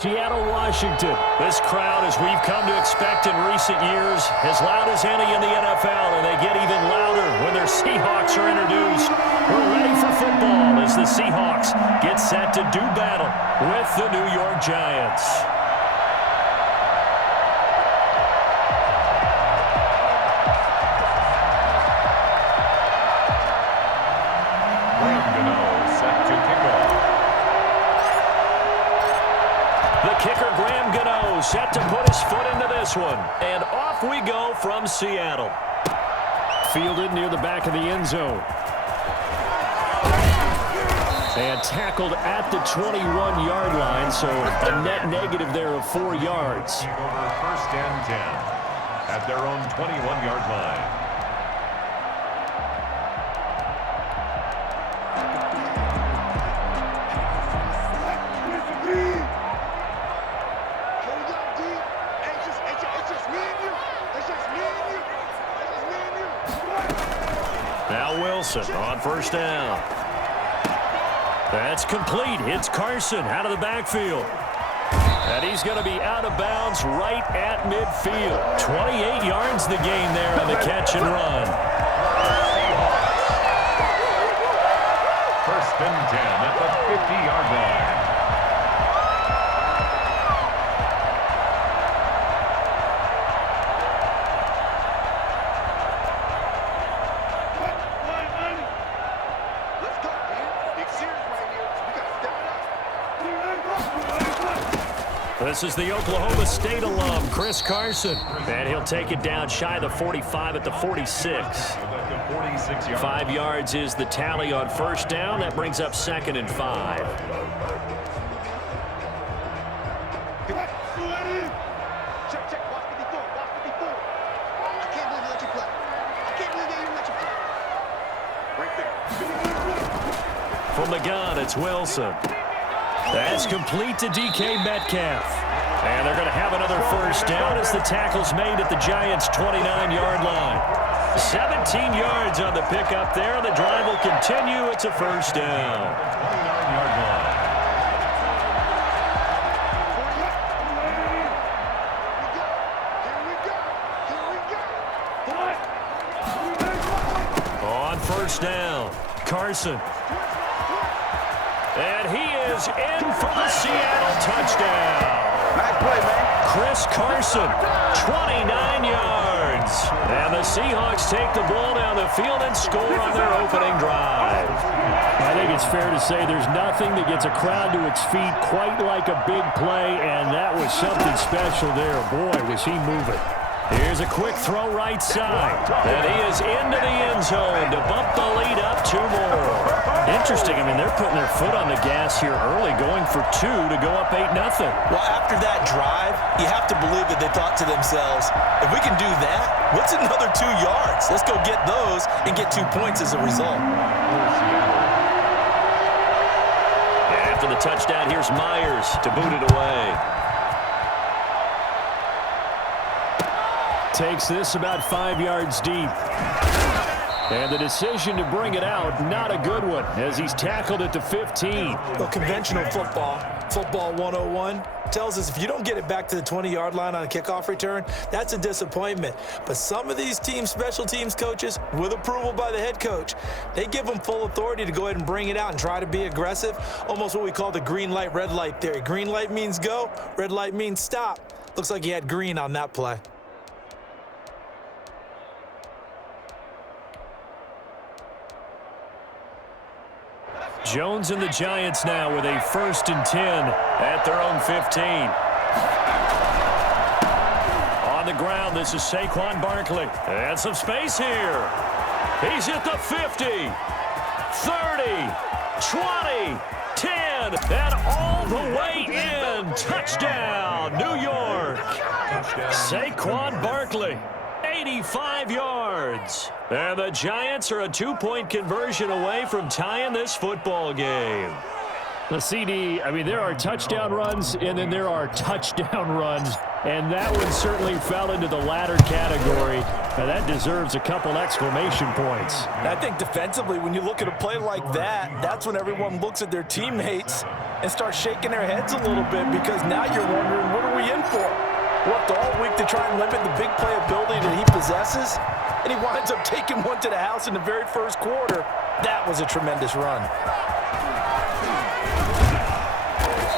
Seattle, Washington. This crowd, as we've come to expect in recent years, as loud as any in the NFL, and they get even louder when their Seahawks are introduced. We're ready for football as the Seahawks get set to do battle with the New York Giants. Set to put his foot into this one. And off we go from Seattle. Fielded near the back of the end zone. And tackled at the 21-yard line, so a net negative there of 4 yards. First and 10 at their own 21-yard line. On first down. That's complete. It's Carson out of the backfield. And he's going to be out of bounds right at midfield. 28 yards the gain there on the catch and run. First and 10 at the 50-yard line. This is the Oklahoma State alum, Chris Carson. And he'll take it down shy of the 45 at the 46. 5 yards is the tally on first down. That brings up 2nd and 5. From the gun, it's Wilson. That's complete to DK Metcalf. And they're going to have another first down as the tackle's made at the Giants' 29-yard line. 17 yards on the pickup there. The drive will continue. It's a first down. 29-yard line. On first down, Carson. And he is in for the Seattle touchdown. Nice play, man. Chris Carson, 29 yards. And the Seahawks take the ball down the field and score on their opening drive. I think it's fair to say there's nothing that gets a crowd to its feet quite like a big play, and that was something special there. Boy, was he moving. Here's a quick throw right side. And he is into the end zone to bump the lead up 2 more. Interesting. I mean, they're putting their foot on the gas here early, going for 2 to go up 8-0. Well, after that drive, you have to believe that they thought to themselves, if we can do that, what's another 2 yards? Let's go get those and get 2 points as a result. After the touchdown, here's Myers to boot it away. Takes this about 5 yards deep. And the decision to bring it out, not a good one, as he's tackled at the 15. Well, conventional football 101, tells us if you don't get it back to the 20-yard line on a kickoff return, that's a disappointment. But some of these special teams coaches, with approval by the head coach, they give them full authority to go ahead and bring it out and try to be aggressive, almost what we call the green light, red light theory. Green light means go, red light means stop. Looks like he had green on that play. Jones and the Giants now with a 1st and 10 at their own 15. On the ground, this is Saquon Barkley. And some space here. He's at the 50, 30, 20, 10, and all the way in. Touchdown, New York. Saquon Barkley. 85 yards. And the Giants are a 2-point conversion away from tying this football game. The CD, I mean, there are touchdown runs, and then there are touchdown runs. And that one certainly fell into the latter category. Now that deserves a couple exclamation points. I think defensively, when you look at a play like that, that's when everyone looks at their teammates and starts shaking their heads a little bit, because now you're wondering, what are we in for? Worked all week to try and limit the big play ability that he possesses, and he winds up taking one to the house in the very first quarter. That was a tremendous run.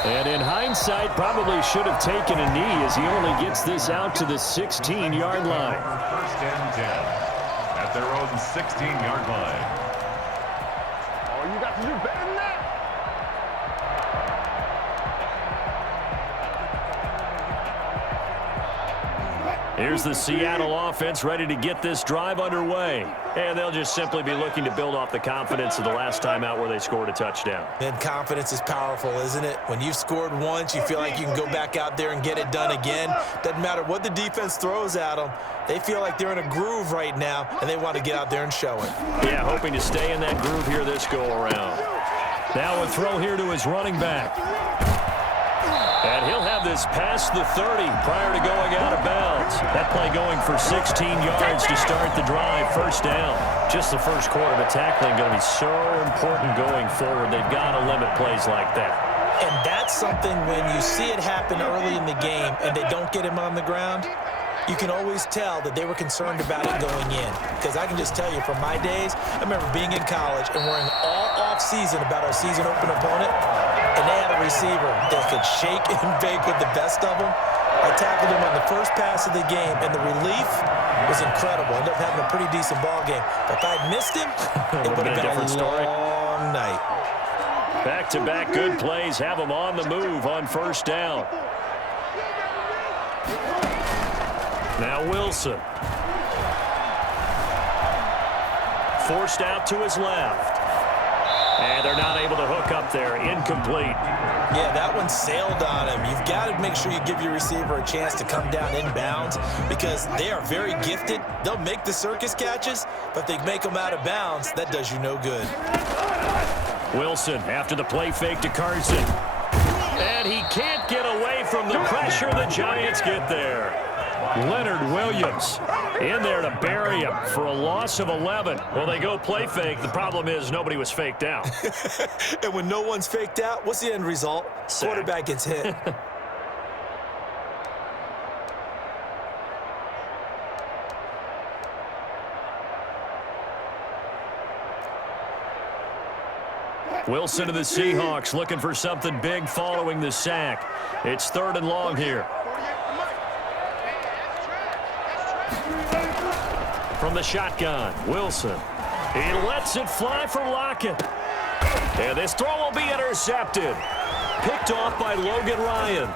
And in hindsight, probably should have taken a knee, as he only gets this out to the 16-yard line. First and 10 at their own 16-yard line. Oh, you got to do better than that. Here's the Seattle offense ready to get this drive underway. And they'll just simply be looking to build off the confidence of the last time out where they scored a touchdown. And confidence is powerful, isn't it? When you've scored once, you feel like you can go back out there and get it done again. Doesn't matter what the defense throws at them. They feel like they're in a groove right now, and they want to get out there and show it. Yeah, hoping to stay in that groove here this go-around. Now a throw here to his running back. And he'll have this past the 30 prior to going out of bounds. That play going for 16 yards to start the drive. First down. Just the first quarter, but tackling going to be so important going forward. They've got to limit plays like that. And that's something when you see it happen early in the game and they don't get him on the ground, you can always tell that they were concerned about it going in. Because I can just tell you from my days, I remember being in college and worrying all off-season about our season open opponent, and they had a receiver that could shake and bake with the best of them. I tackled him on the first pass of the game, and the relief was incredible. Ended up having a pretty decent ball game. But if I'd missed him, it would have been a long night. Back-to-back good plays have them on the move on first down. Now Wilson. Forced out to his left. And they're not able to hook up there. Incomplete. Yeah, that one sailed on him. You've got to make sure you give your receiver a chance to come down inbounds, because they are very gifted. They'll make the circus catches, but they make them out of bounds. That does you no good. Wilson after the play fake to Carson. And he can't get away from the pressure. The Giants get there. Leonard Williams in there to bury him for a loss of 11. Well, they go play fake. The problem is nobody was faked out. And when no one's faked out, what's the end result? Sack. Quarterback gets hit. Wilson to the Seahawks looking for something big following the sack. It's 3rd and long here. From the shotgun, Wilson. He lets it fly for Lockett. And this throw will be intercepted. Picked off by Logan Ryan.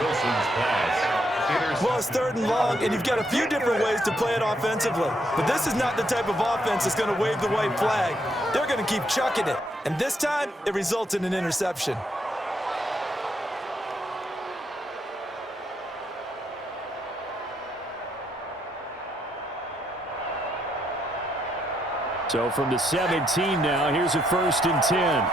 Wilson's pass. Well, it's 3rd and long, and you've got a few different ways to play it offensively. But this is not the type of offense that's going to wave the white flag. They're going to keep chucking it. And this time, it results in an interception. So from the 17 now, here's a 1st and 10.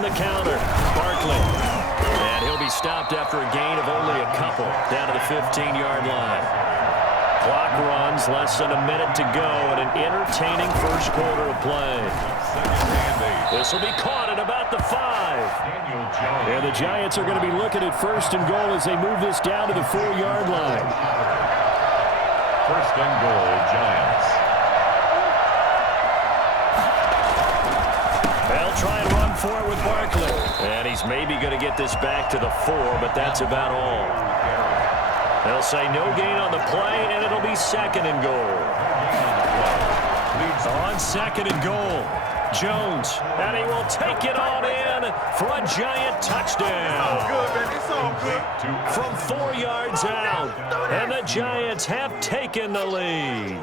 The counter, Barkley. And he'll be stopped after a gain of only a couple down to the 15-yard line. Clock runs, less than a minute to go, and an entertaining first quarter of play. This will be caught at about the 5. And the Giants are going to be looking at 1st and goal as they move this down to the 4-yard line. 1st and goal, Giants. They'll try and run for it with Barkley. And he's maybe going to get this back to the 4, but that's about all. They'll say no gain on the play, and it'll be 2nd and goal. On 2nd and goal, Jones. And he will take it on in for a Giant touchdown. From 4 yards out, and the Giants have taken the lead.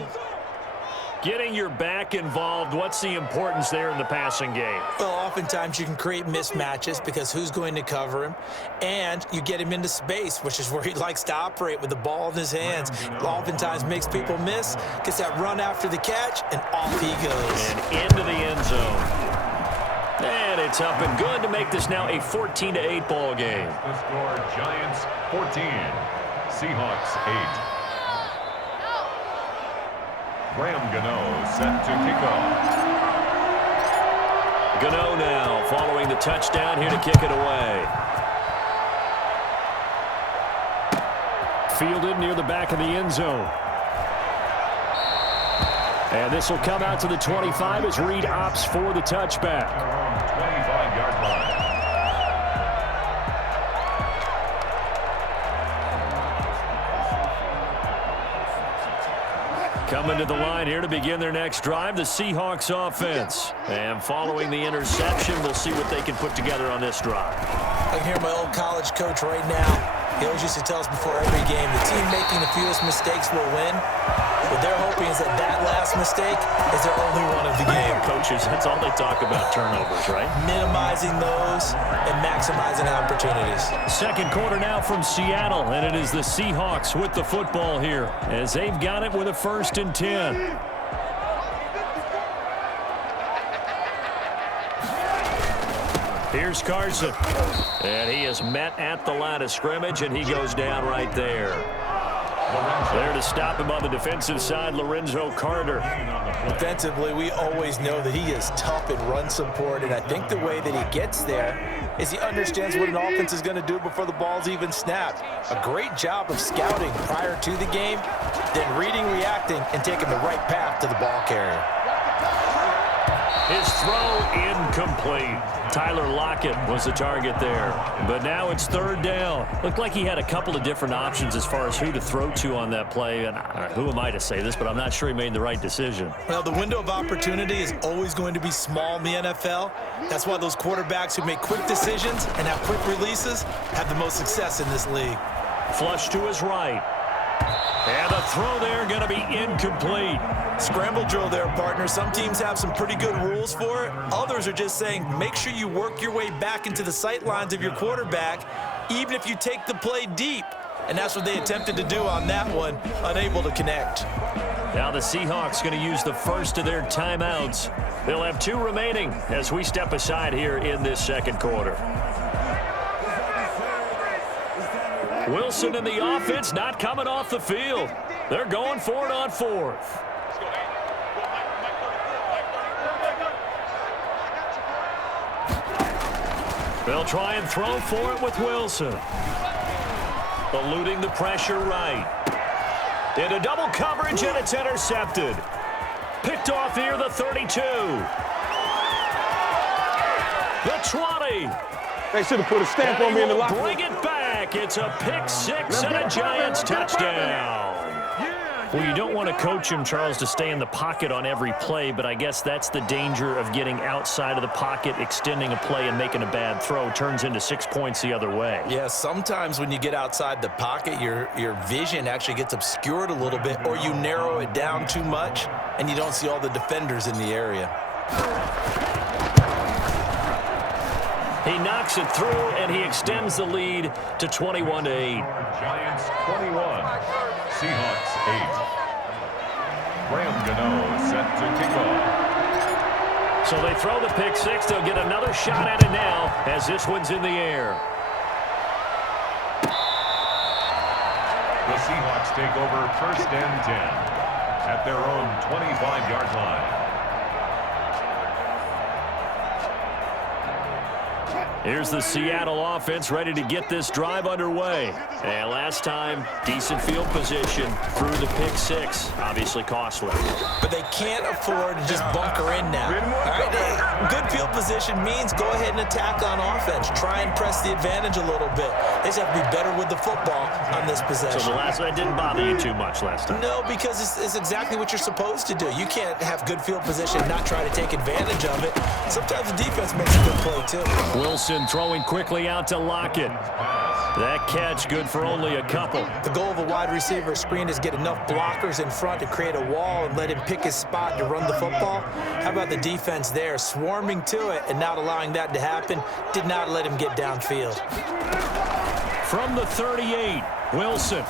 Getting your back involved, what's the importance there in the passing game? Well, oftentimes you can create mismatches because who's going to cover him, and you get him into space, which is where he likes to operate with the ball in his hands. Oftentimes makes people miss, gets that run after the catch, and off he goes. And into the end zone. And it's up and good to make this now a 14-8 ball game. The score, Giants 14, Seahawks 8. Graham Gano set to kick off. Gano now following the touchdown here to kick it away. Fielded near the back of the end zone. And this will come out to the 25 as Reed opts for the touchback. 25-yard line. Coming to the line here to begin their next drive, the Seahawks offense. And following the interception, we'll see what they can put together on this drive. I can hear my old college coach right now. He always used to tell us before every game, the team making the fewest mistakes will win. What they're hoping is that that last mistake is their only one of the game. Coaches, that's all they talk about, turnovers, right? Minimizing those and maximizing opportunities. Second quarter now from Seattle, and it is the Seahawks with the football here as they've got it with a 1st and 10. Here's Carson, and he is met at the line of scrimmage, and he goes down right there. There to stop him on the defensive side, Lorenzo Carter. Defensively, we always know that he is tough in run support, and I think the way that he gets there is he understands what an offense is going to do before the ball's even snapped. A great job of scouting prior to the game, then reading, reacting, and taking the right path to the ball carrier. His throw incomplete. Tyler Lockett was the target there. But now it's 3rd down. Looked like he had a couple of different options as far as who to throw to on that play. And who am I to say this, but I'm not sure he made the right decision. Well, the window of opportunity is always going to be small in the NFL. That's why those quarterbacks who make quick decisions and have quick releases have the most success in this league. Flush to his right. And the throw there going to be incomplete. Scramble drill there, partner. Some teams have some pretty good rules for it. Others are just saying make sure you work your way back into the sight lines of your quarterback, even if you take the play deep. And that's what they attempted to do on that one, unable to connect. Now the Seahawks going to use the first of their timeouts. They'll have 2 remaining as we step aside here in this second quarter. Wilson in the offense not coming off the field. They're going for it on 4th. They'll try and throw for it with Wilson. Eluding the pressure right. Into double coverage, and it's intercepted. Picked off here, the 32. The 20. They should have put a stamp on me in the locker room. Bring it back. It's a pick 6 and a Giants touchdown. Well, you don't want to coach him, Charles, to stay in the pocket on every play, but I guess that's the danger of getting outside of the pocket, extending a play, and making a bad throw. Turns into 6 points the other way. Yeah, sometimes when you get outside the pocket, your vision actually gets obscured a little bit, or you narrow it down too much, and you don't see all the defenders in the area. He knocks it through, and he extends the lead to 21-8. Giants 21, Seahawks 8. Graham Gano set to kick off. So they throw the pick 6. They'll get another shot at it now as this one's in the air. The Seahawks take over 1st and 10 at their own 25-yard line. Here's the Seattle offense ready to get this drive underway. And last time, decent field position through the pick 6. Obviously costly. But they can't afford to just bunker in now. All right, good field position means go ahead and attack on offense. Try and press the advantage a little bit. They just have to be better with the football on this possession. So the last one didn't bother you too much last time? No, because it's exactly what you're supposed to do. You can't have good field position and not try to take advantage of it. Sometimes the defense makes a good play, too. Wilson throwing quickly out to Lockett. That catch good for only a couple. The goal of a wide receiver screen is get enough blockers in front to create a wall and let him pick his spot to run the football. How about the defense there, swarming to it and not allowing that to happen? Did not let him get downfield. From the 38, Wilson.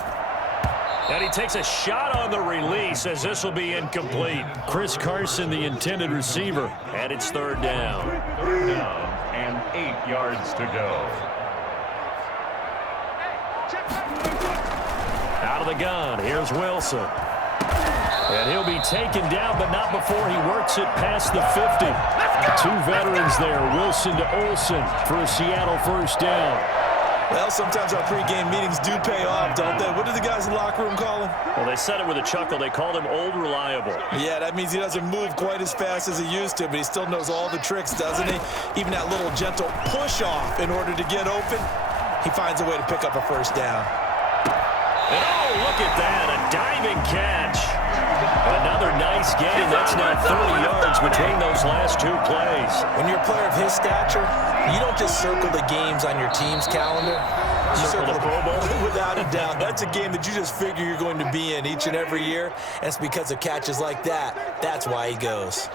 And he takes a shot on the release as this will be incomplete. Chris Carson, the intended receiver, and it's third down. Third down and 8 yards to go. Out of the gun, here's Wilson. And he'll be taken down, but not before he works it past the 50. Two veterans there, Wilson to Olsen for a Seattle first down. Well, sometimes our pregame meetings do pay off, don't they? What do the guys in the locker room call him? Well, they said it with a chuckle. They called him Old Reliable. Yeah, that means he doesn't move quite as fast as he used to, but he still knows all the tricks, doesn't he? Even that little gentle push-off in order to get open, he finds a way to pick up a first down. And oh, look at that, a diving catch. Another nice gain. That's now 30 yards between those last two plays. When you're a player of his stature, you don't just circle the games on your team's calendar. You Circle the Pro Bowl? Without a doubt. That's a game that you just figure you're going to be in each and every year. And it's because of catches like that. That's why he goes.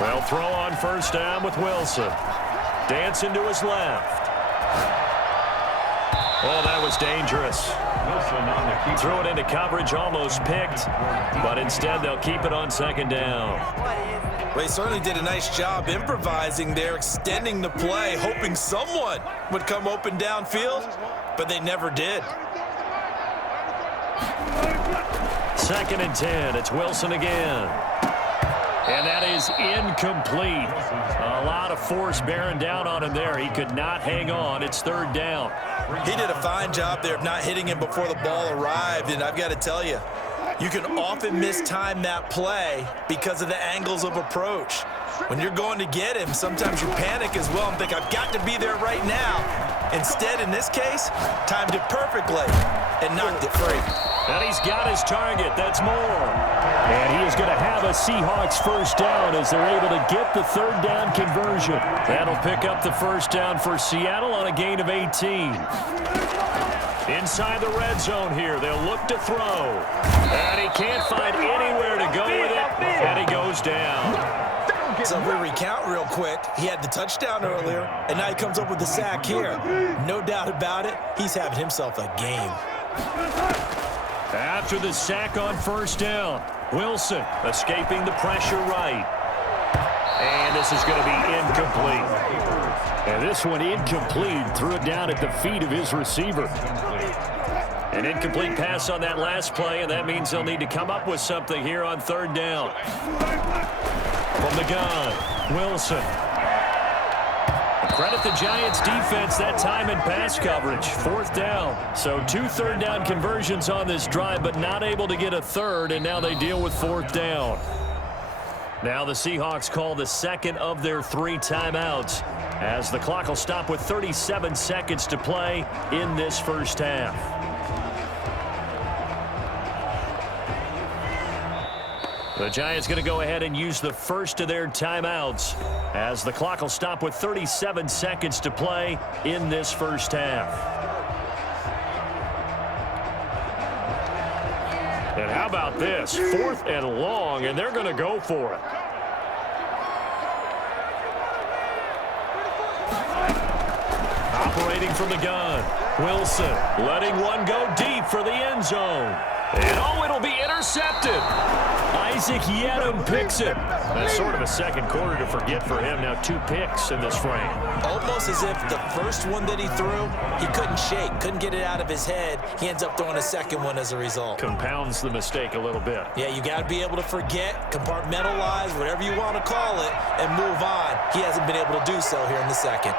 Well, throw on first down with Wilson. Dancing to his left. Oh, that was dangerous. Wilson on the keeper. Threw it into coverage, almost picked, but instead they'll keep it on second down. Well, he certainly did a nice job improvising there, extending the play, hoping someone would come open downfield, but they never did. 2nd and 10. It's Wilson again. And that is incomplete. A lot of force bearing down on him there. He could not hang on. It's third down. He did a fine job there of not hitting him before the ball arrived, and I've got to tell you, you can often mistime that play because of the angles of approach. When you're going to get him, sometimes you panic as well and think, I've got to be there right now. Instead, in this case, timed it perfectly and knocked it free. And he's got his target. That's more. And he is going to have a Seahawks first down as they're able to get the third down conversion. That'll pick up the first down for Seattle on a gain of 18. Inside the red zone here, they'll look to throw. And he can't find anywhere to go with it, and he goes down. So if we recount real quick, he had the touchdown earlier, and now he comes up with the sack here. No doubt about it, he's having himself a game. After the sack on first down, Wilson escaping the pressure right. And this is going to be incomplete. And this one incomplete. Threw it down at the feet of his receiver. An incomplete pass on that last play, and that means they'll need to come up with something here on third down. From the gun, Wilson. Credit the Giants defense that time in pass coverage. Fourth down. So 2 third down conversions on this drive, but not able to get a third, and now they deal with fourth down. Now the Seahawks call the second of their 3 timeouts as the clock will stop with 37 seconds to play in this first half. The Giants going to go ahead and use the first of their timeouts as the clock will stop with 37 seconds to play in this first half. And how about this? 4th and long, and they're going to go for it. Operating from the gun, Wilson letting one go deep for the end zone. And oh, it'll be intercepted. Isaac Yedem picks it. That's sort of a second quarter to forget for him. Now 2 picks in this frame. Almost as if the first one that he threw, he couldn't shake, couldn't get it out of his head. He ends up throwing a second one as a result. Compounds the mistake a little bit. Yeah, you got to be able to forget, compartmentalize, whatever you want to call it, and move on. He hasn't been able to do so here in the second.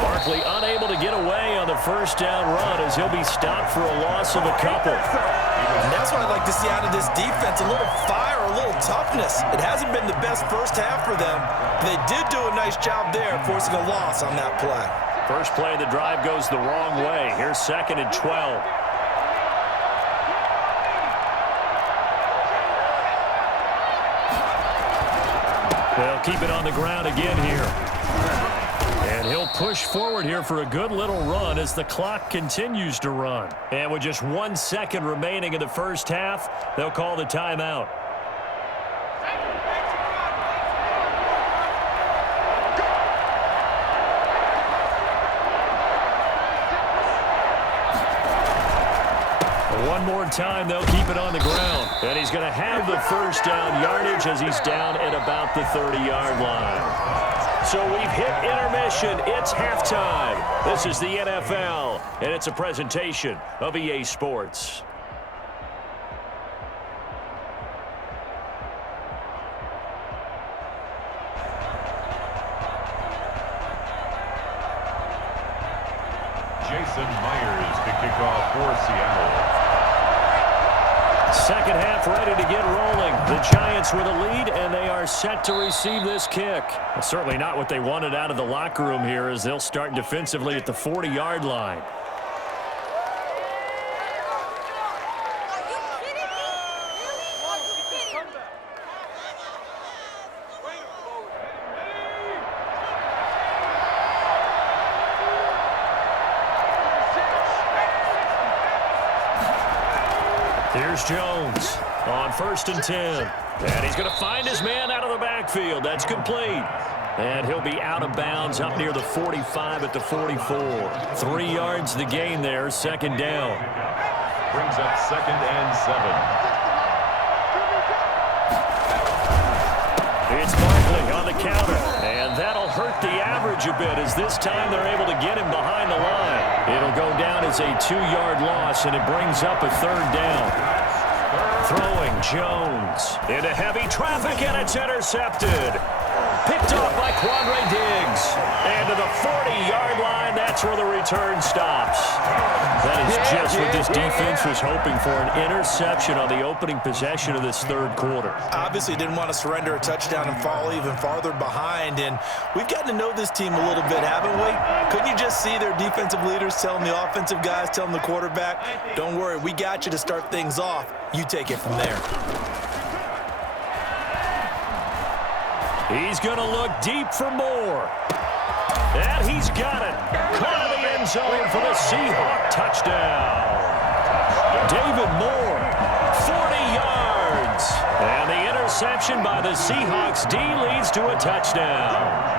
Barkley unable to get away on the first down run as he'll be stopped for a loss of a couple. And that's what I'd like to see out of this defense, a little fire, a little toughness. It hasn't been the best first half for them, but they did do a nice job there forcing a loss on that play. First play of the drive goes the wrong way. Here's 2nd and 12. They'll keep it on the ground again here. And he'll push forward here for a good little run as the clock continues to run. And with just 1 second remaining in the first half, they'll call the timeout. One more time, they'll keep it on the ground. And he's going to have the first down yardage as he's down at about the 30-yard line. So we've hit intermission. It's halftime. This is the NFL, and it's a presentation of EA Sports. Jason Myers to kick off for Seattle. Second half ready to get rolling. The Giants with a lead, and they are set to receive this kick. Well, certainly not what they wanted out of the locker room here as they'll start defensively at the 40-yard line. Here's Jones on 1st and 10. And he's going to find his man out of the backfield. That's complete. And he'll be out of bounds up near the 45 at the 44. 3 yards the gain there, 2nd down. Brings up 2nd and 7. It's Barkley on the counter. And that'll hurt the average a bit as this time they're able to get him behind the line. It'll go down as a 2-yard loss, and it brings up a 3rd down. Throwing Jones into heavy traffic, and it's intercepted. Picked off by Quandre Diggs. And to the 40-yard line, that's where the return stops. That is just what this defense was hoping for, an interception on the opening possession of this 3rd quarter. Obviously didn't want to surrender a touchdown and fall even farther behind, and we've gotten to know this team a little bit, haven't we? Couldn't you just see their defensive leaders telling the offensive guys, telling the quarterback, don't worry, we got you to start things off. You take it from there. He's going to look deep for more. And he's got it. Caught in the end zone for the Seahawk touchdown. David Moore, 40 yards. And the interception by the Seahawks D leads to a touchdown.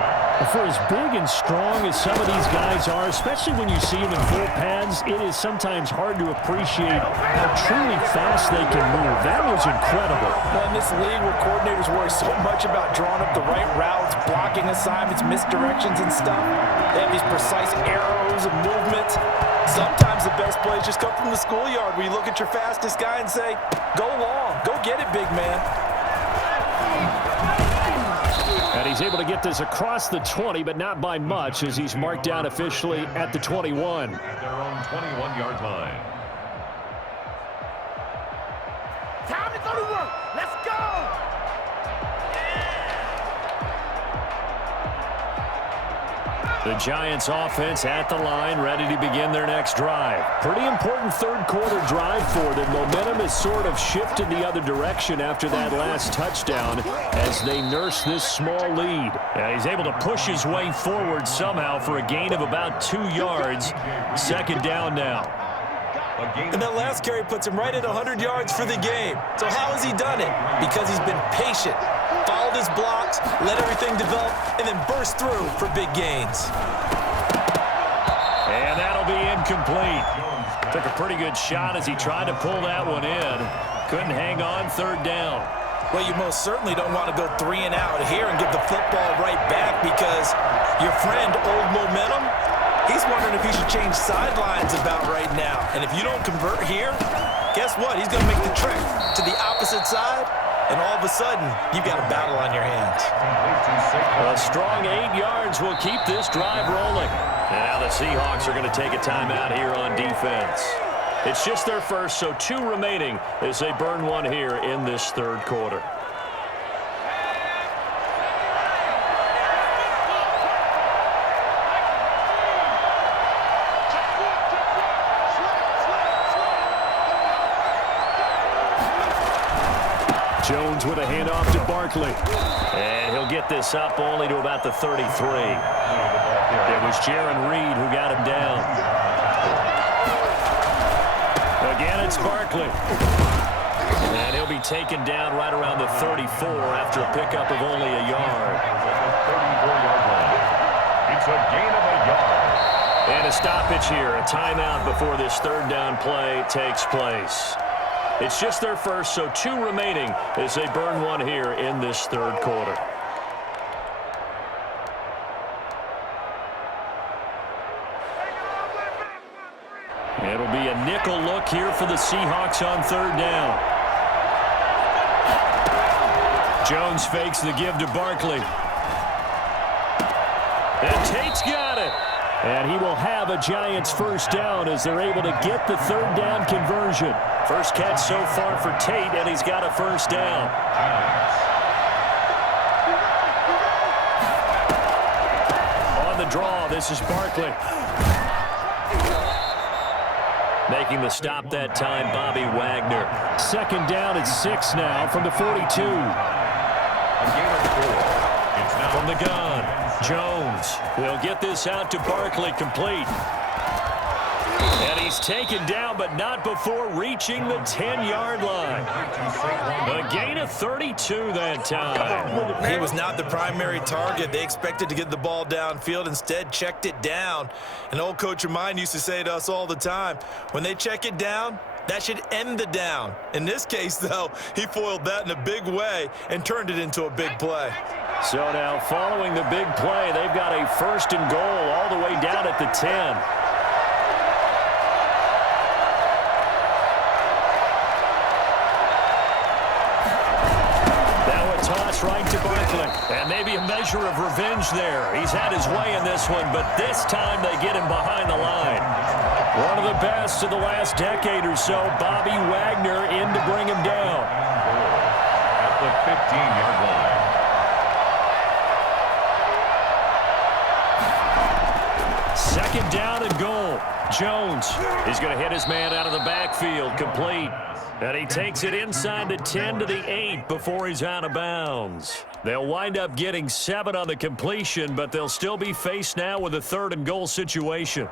For as big and strong as some of these guys are, especially when you see them in full pads, it is sometimes hard to appreciate how truly fast they can move. That was incredible. Well, in this league where coordinators worry so much about drawing up the right routes, blocking assignments, misdirections and stuff, they have these precise arrows and movements. Sometimes the best plays just come from the schoolyard where you look at your fastest guy and say, go long, go get it, big man. And he's able to get this across the 20, but not by much as he's marked down officially at the 21. At their own 21-yard line. Time to go to work. Let's go. The Giants offense at the line, ready to begin their next drive. Pretty important 3rd quarter drive for them. Momentum has sort of shifted the other direction after that last touchdown as they nurse this small lead. And he's able to push his way forward somehow for a gain of about 2 yards. 2nd down now. And that last carry puts him right at 100 yards for the game. So how has he done it? Because he's been patient, followed his blocks, let everything develop, and then burst through for big gains. And that'll be incomplete. Took a pretty good shot as he tried to pull that one in. Couldn't hang on, 3rd down. Well, you most certainly don't want to go 3 and out here and give the football right back because your friend, Old Momentum, he's wondering if he should change sidelines about right now. And if you don't convert here, guess what? He's going to make the trek to the opposite side, and all of a sudden, you've got a battle on your hands. A strong 8 yards will keep this drive rolling. And now the Seahawks are going to take a timeout here on defense. It's just their first, so 2 remaining as they burn one here in this 3rd quarter. with a handoff to Barkley. And he'll get this up only to about the 33. It was Jaron Reed who got him down. Again, it's Barkley. And he'll be taken down right around the 34 after a pickup of only a yard. It's a gain of a yard. And a stoppage here, a timeout before this third down play takes place. It's just their first, so 2 remaining as they burn one here in this third quarter. It'll be a nickel look here for the Seahawks on third down. Jones fakes the give to Barkley. And Tate's got it. And he will have a Giants first down as they're able to get the third down conversion. First catch so far for Tate, and he's got a first down. On the draw, this is Barkley. Making the stop that time, Bobby Wagner. Second down at 6 now from the 42. From the gun, Jones will get this out to Barkley, complete. And he's taken down, but not before reaching the 10-yard line. A gain of 32 that time. He was not the primary target. They expected to get the ball downfield, instead checked it down. An old coach of mine used to say to us all the time, when they check it down, that should end the down. In this case, though, he foiled that in a big way and turned it into a big play. So now, following the big play, they've got a first and goal all the way down at the 10. Right to Barkley. And maybe a measure of revenge there. He's had his way in this one, but this time they get him behind the line. One of the best of the last decade or so, Bobby Wagner in to bring him down. At the 15-yard line. Second down and goal. Jones is going to hit his man out of the backfield, complete. And he takes it inside the 10 to the 8 before he's out of bounds. They'll wind up getting 7 on the completion, but they'll still be faced now with a third and goal situation.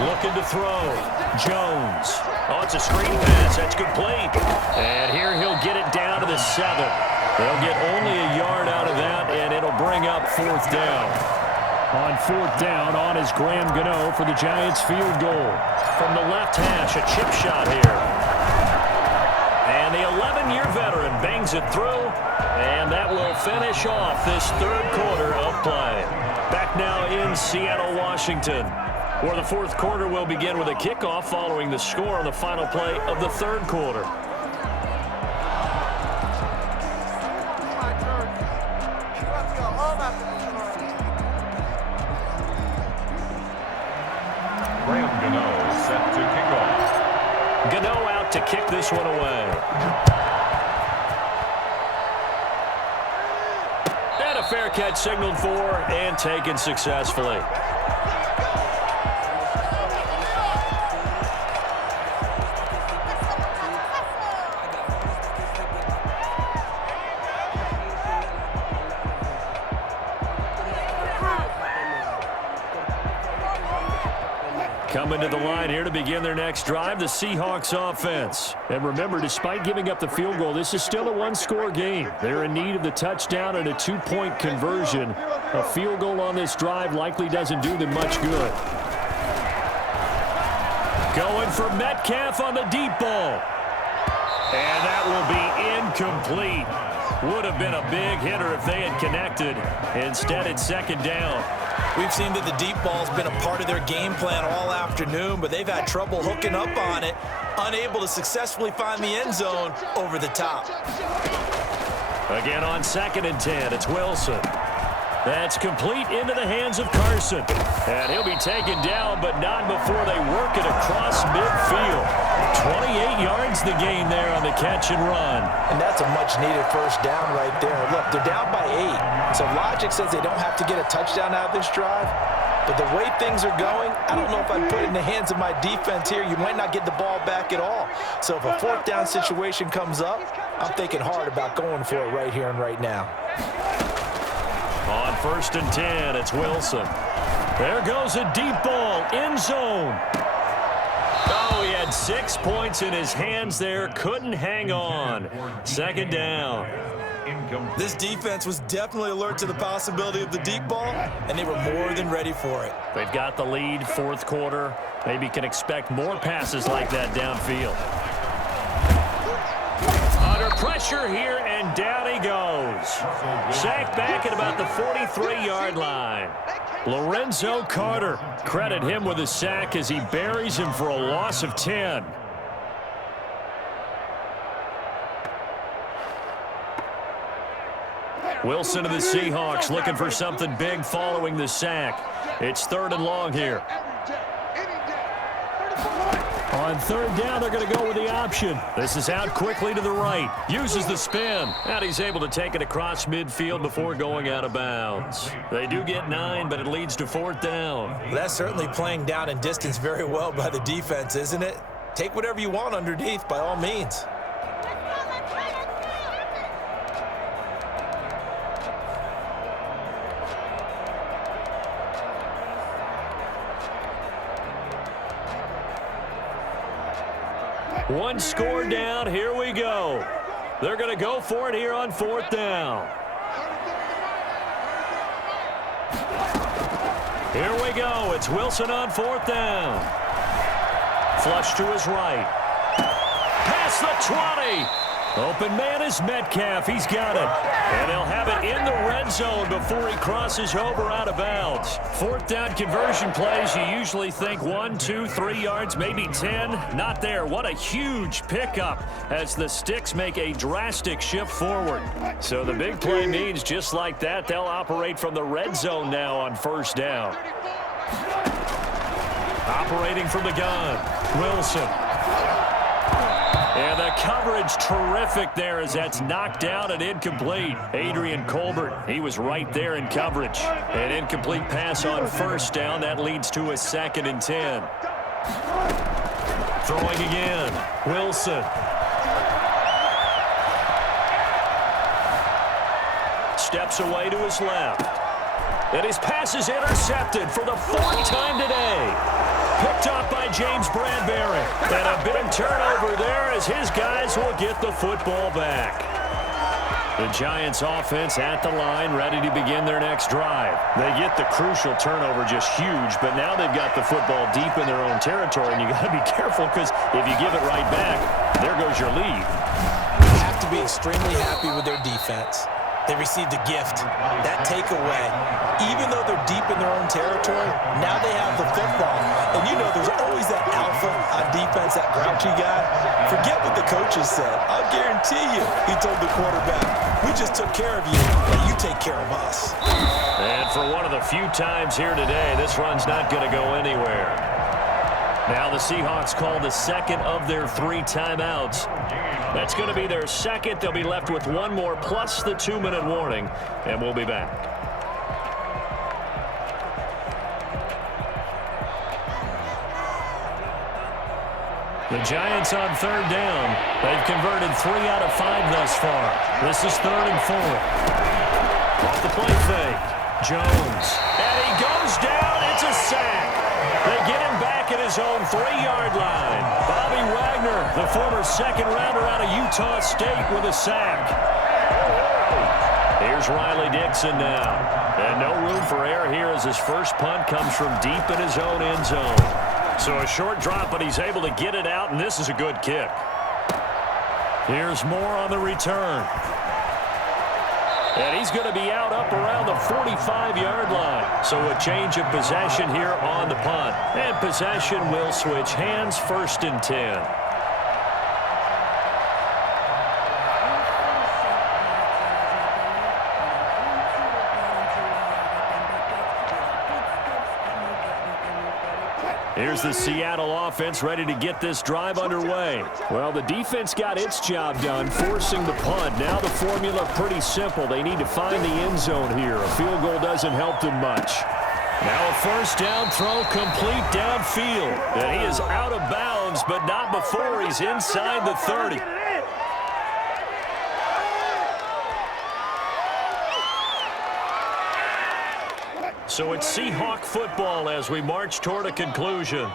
Looking to throw. Jones. Oh, it's a screen pass. That's complete. And here he'll get it down to the 7. They'll get only a yard out of that, and it'll bring up fourth down. On fourth down, on is Graham Gano for the Giants field goal. From the left hash, a chip shot here. And the 11-year veteran bangs it through, and that will finish off this third quarter of play. Back now in Seattle, Washington, where the fourth quarter will begin with a kickoff following the score on the final play of the third quarter. Gano out to kick this one away. And a fair catch signaled for and taken successfully. Coming to the line here to begin their next drive, the Seahawks offense. And remember, despite giving up the field goal, this is still a one-score game. They're in need of the touchdown and a two-point conversion. A field goal on this drive likely doesn't do them much good. Going for Metcalf on the deep ball. And that will be incomplete. Would have been a big hitter if they had connected. Instead, it's second down. We've seen that the deep ball's been a part of their game plan all afternoon, but they've had trouble hooking up on it, unable to successfully find the end zone over the top. Again on 2nd and 10, it's Wilson. That's complete into the hands of Carson. And he'll be taken down, but not before they work it across midfield. 28 yards the gain there on the catch and run. And that's a much-needed first down right there. Look, they're down by 8. So logic says they don't have to get a touchdown out of this drive. But the way things are going, I don't know if I'd put it in the hands of my defense here. You might not get the ball back at all. So if a fourth down situation comes up, I'm thinking hard about going for it right here and right now. On 1st and 10, it's Wilson. There goes a deep ball, end zone. Oh, he had 6 points in his hands there, couldn't hang on. 2nd down. This defense was definitely alert to the possibility of the deep ball, and they were more than ready for it. They've got the lead, 4th quarter. Maybe can expect more passes like that downfield. Under pressure here, and down he goes. Sacked back at about the 43-yard line. Lorenzo Carter, credit him with a sack as he buries him for a loss of 10. Wilson of the Seahawks looking for something big following the sack. It's 3rd and long here. On 3rd down, they're going to go with the option. This is out quickly to the right. Uses the spin. And he's able to take it across midfield before going out of bounds. They do get 9, but it leads to 4th down. Well, that's certainly playing down in distance very well by the defense, isn't it? Take whatever you want underneath, by all means. One score down, here we go. They're going to go for it here on 4th down. Here we go, it's Wilson on 4th down. Flush to his right. Past the 20. Open man is Metcalf, he's got it. And they'll have it in the red zone before he crosses over out of bounds. 4th down conversion plays, you usually think 1, 2, 3 yards, maybe 10. Not there. What a huge pickup as the Sticks make a drastic shift forward. So the big play means just like that, they'll operate from the red zone now on 1st down. Operating from the gun, Wilson. And the coverage terrific there as that's knocked down and incomplete. Adrian Colbert, he was right there in coverage. An incomplete pass on 1st down. That leads to a 2nd and 10. Throwing again, Wilson. Steps away to his left. And his pass is intercepted for the 4th time today. Picked up by James Bradbury. And a big turnover there as his guys will get the football back. The Giants offense at the line, ready to begin their next drive. They get the crucial turnover, just huge, but now they've got the football deep in their own territory, and you got to be careful because if you give it right back, there goes your lead. You have to be extremely happy with their defense. They received a gift. That takeaway, even though they're deep in their own territory, now they have the football. And you know there's always that alpha on defense, that grouchy guy. Forget what the coaches said. I'll guarantee you, he told the quarterback, we just took care of you, now you take care of us. And for one of the few times here today, this run's not going to go anywhere. Now the Seahawks call the 2nd of their 3 timeouts. That's going to be their 2nd. They'll be left with 1 more plus the 2-minute warning, and we'll be back. The Giants on 3rd down. They've converted 3 out of 5 thus far. This is 3rd and 4. Off the play fake. Jones. And he goes down. It's a sack. They get him back at his own 3-yard line. Bobby Wagner, the former 2nd rounder out of Utah State, with a sack. Here's Riley Dixon now. And no room for error here as his first punt comes from deep in his own end zone. So a short drop, but he's able to get it out, and this is a good kick. Here's Moore on the return. And he's going to be out up around the 45-yard line. So a change of possession here on the punt. And possession will switch hands, 1st and 10. Here's the Seattle offense ready to get this drive underway. Well, the defense got its job done, forcing the punt. Now the formula pretty simple. They need to find the end zone here. A field goal doesn't help them much. Now a first down throw complete downfield. And he is out of bounds, but not before he's inside the 30. So it's Seahawk football as we march toward a conclusion.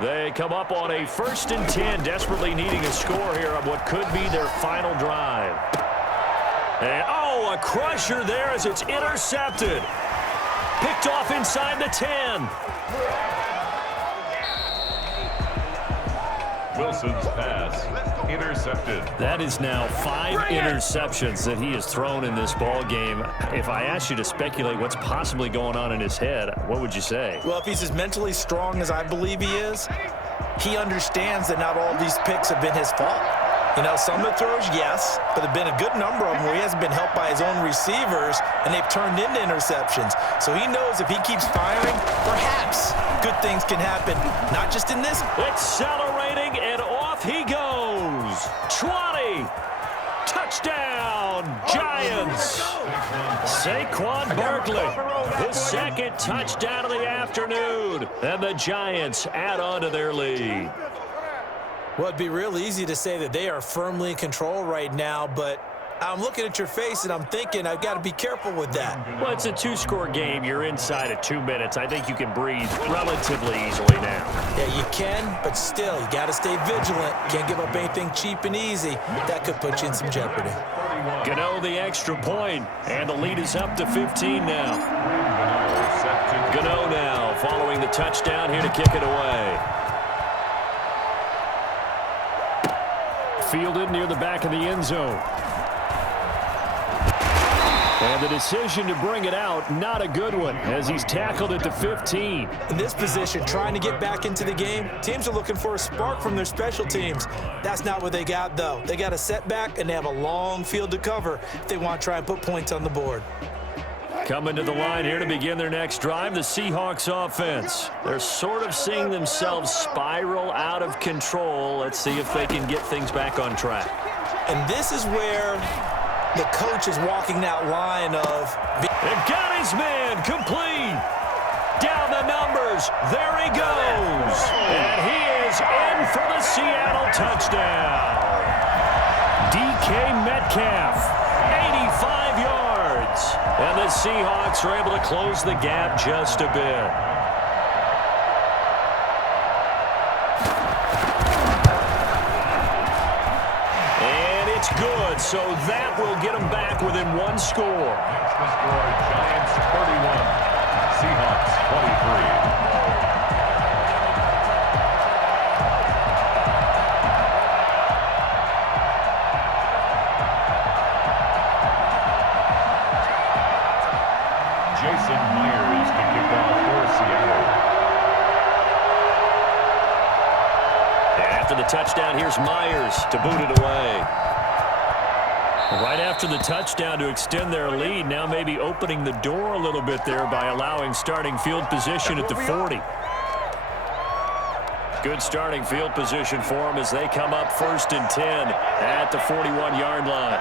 They come up on a 1st and 10, desperately needing a score here on what could be their final drive. And, oh, a crusher there as it's intercepted. Picked off inside the 10. Wilson's pass intercepted. That is now 5 interceptions that he has thrown in this ball game. If I asked you to speculate what's possibly going on in his head, what would you say? Well, if he's as mentally strong as I believe he is, he understands that not all these picks have been his fault. You know, some of the throws, yes, but there have been a good number of them where he hasn't been helped by his own receivers, and they've turned into interceptions. So he knows if he keeps firing, perhaps good things can happen, not just in this. Accelerating, and off he goes. 20. Touchdown, Giants. Saqon Barkley, his 2nd touchdown of the afternoon. And the Giants add on to their lead. Well, it'd be real easy to say that they are firmly in control right now, but I'm looking at your face and I'm thinking I've got to be careful with that. Well, it's a 2-score game. You're inside of 2 minutes. I think you can breathe relatively easily now. Yeah, you can, but still, you got to stay vigilant. Can't give up anything cheap and easy. That could put you in some jeopardy. Gano the extra point, and the lead is up to 15 now. Gano now following the touchdown here to kick it away. Fielded near the back of the end zone. And the decision to bring it out, not a good one, as he's tackled at the 15. In this position, trying to get back into the game, teams are looking for a spark from their special teams. That's not what they got, though. They got a setback, and they have a long field to cover if they want to try and put points on the board. Coming to the line here to begin their next drive, the Seahawks offense. They're sort of seeing themselves spiral out of control. Let's see if they can get things back on track. And this is where the coach is walking that line of... They've got his man complete. Down the numbers. There he goes. And he is in for the Seattle touchdown. DK Metcalf, 85 yards. And the Seahawks are able to close the gap just a bit. And it's good, so that will get them back within 1 score. The score, Giants 31, Seahawks 23. Touchdown, here's Myers to boot it away. Right after the touchdown to extend their lead, now maybe opening the door a little bit there by allowing starting field position at the 40. Good starting field position for them as they come up 1st and 10 at the 41-yard line.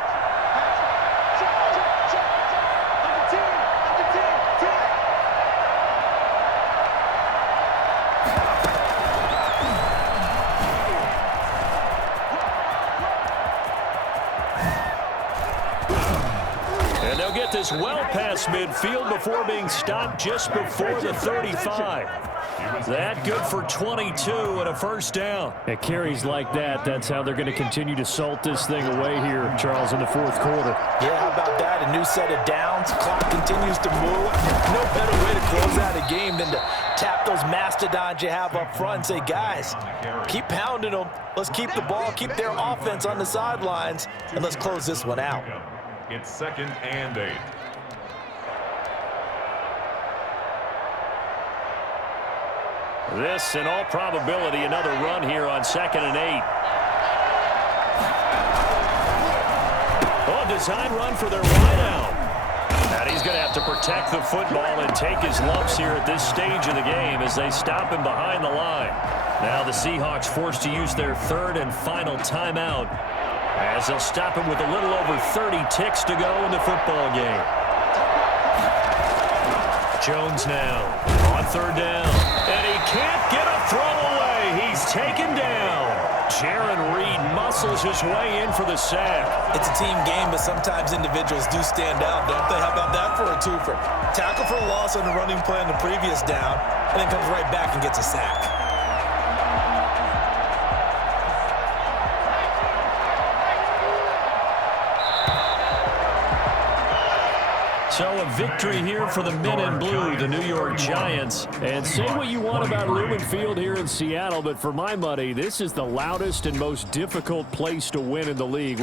This well past midfield before being stopped just before the 35. That good for 22 and a first down. At carries like that, that's how they're going to continue to salt this thing away here, Charles, in the 4th quarter. Yeah, how about that? A new set of downs. Clock continues to move. No better way to close out a game than to tap those mastodons you have up front and say, guys, keep pounding them. Let's keep the ball, keep their offense on the sidelines, and let's close this one out. It's 2nd and 8. This, in all probability, another run here on 2nd and 8. Oh, design run for their wideout. And he's going to have to protect the football and take his lumps here at this stage of the game as they stop him behind the line. Now the Seahawks forced to use their 3rd and final timeout, as they'll stop him with a little over 30 ticks to go in the football game. Jones now on third down. And he can't get a throw away. He's taken down. Jaron Reed muscles his way in for the sack. It's a team game, but sometimes individuals do stand out, don't they? How about that for a twofer? Tackle for loss on the running play on the previous down, and then comes right back and gets a sack. So a victory here for the men in blue, the New York Giants. And say what you want about Lumen Field here in Seattle, but for my money, this is the loudest and most difficult place to win in the league.